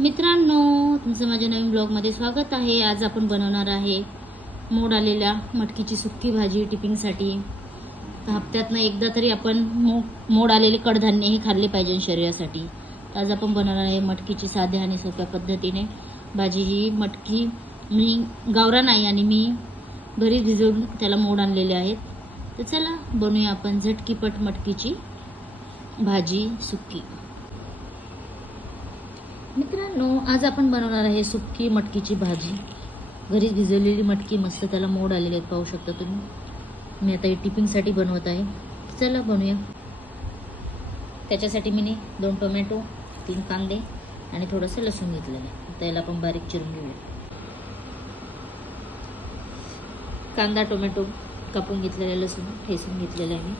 मित्रांनो, तुमचं माझ्या नवीन ब्लॉगमध्ये स्वागत आहे। आज आपण बनवणार आहे मोड आलेल्या मटकीची सुक्की भाजी टिफिनसाठी। हप्त्यातनं एकदा तरी आपण मोड आलेले कडधान्य हे खाल्ले पाहिजे शरीरासाठी। आज आपण बनवणार आहे मटकीची साध्या आणि सोप्या पद्धतीने भाजी। ही मटकी मी गावरान आहे आणि मी घरी भिजवून त्याला मोड आणलेले आहेत। तर चला बनवूया आपण झटकीपट मटकीची भाजी सुक्की। मित्रांनो, आज आपण बनवणार आहे सुक्की मटकीची भाजी। घरी भिजवलेली मटकी मस्त त्याला मोड आलेले आहेत, पाहू शकता तुम्ही। मी आता हे टिफिनसाठी बनवत आहे। चला बनवूया। त्याच्यासाठी मी 2 टोमॅटो, 3 कांदे आणि थोडंसं लसूण घेतलेलं आहे। त्याला आपण बारीक चिरून घेऊया। कांदा टोमॅटो कापून घेतलेला, लसूण ठेचून घेतलेला आहे मी।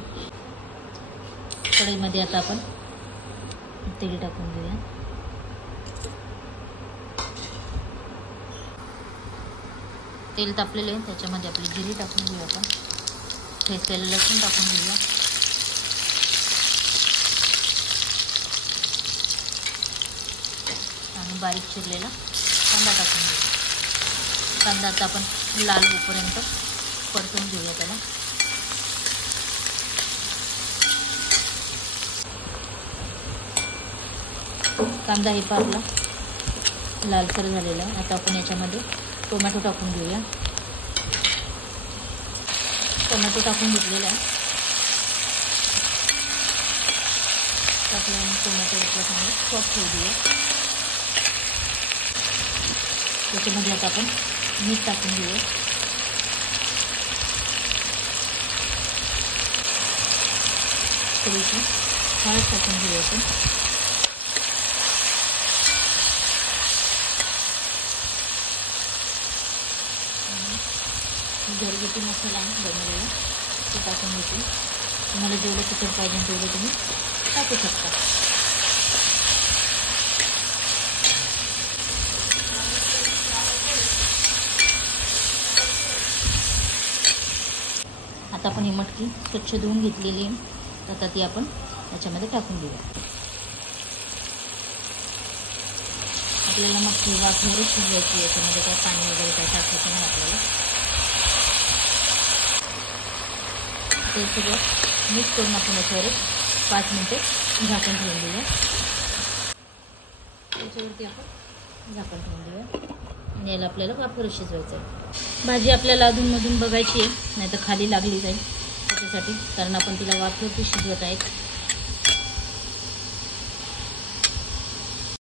कढईमध्ये आता आपण तेल टाकून घेऊया। तेल तापलेले आहे, त्याच्यामध्ये आपली जिरे टाकून घेऊया। आपण ठेचलेलं लसूण टाकून घेऊया। आणि बारीक चिरलेला कांदा टाकून घेऊया। कांदा आता आपण लाल होईपर्यंत परतून घेऊया त्याला। कांदा हे पारला लालसर झालेला आहे। आता आपण याच्यामध्ये टोमॅटो टाकून घेऊया। टोमॅटो टाकून घेतलेला आहे। टाकल्याने टोमॅटो चांगलं सॉफ्ट होऊ देऊया। त्याच्यामध्ये आता आपण मीठ टाकून घेऊया। थोडीशी हळद टाकून घेऊया आपण। घरगुती मसाला बनवलेला ते टाकून घेते। तुम्हाला जेवढं तिखट पाहिजे तेवढं तुम्ही टाकू शकता। आता आपण ही मटकी स्वच्छ धुवून घेतलेली आहे। आता ती आपण याच्यामध्ये टाकून घेऊया। आपल्याला मटकी वाफेवर शिजवायची, याच्यामध्ये काय पाणी वगैरे काय टाकायचं नाही आपल्याला। ते सगळं मिक्स करून आपण याच्यावर 5 मिनिटे झाकण ठेवून देऊया। त्याच्यावरती आपण झाकण ठेवून देऊया आणि याला आपल्याला वाफेवर शिजवायचं आहे। भाजी आपल्याला अधूनमधून बघायची आहे, नाही तर खाली लागली जाईल त्याच्यासाठी, कारण आपण तिला वाफेवरती शिजवत आहेत।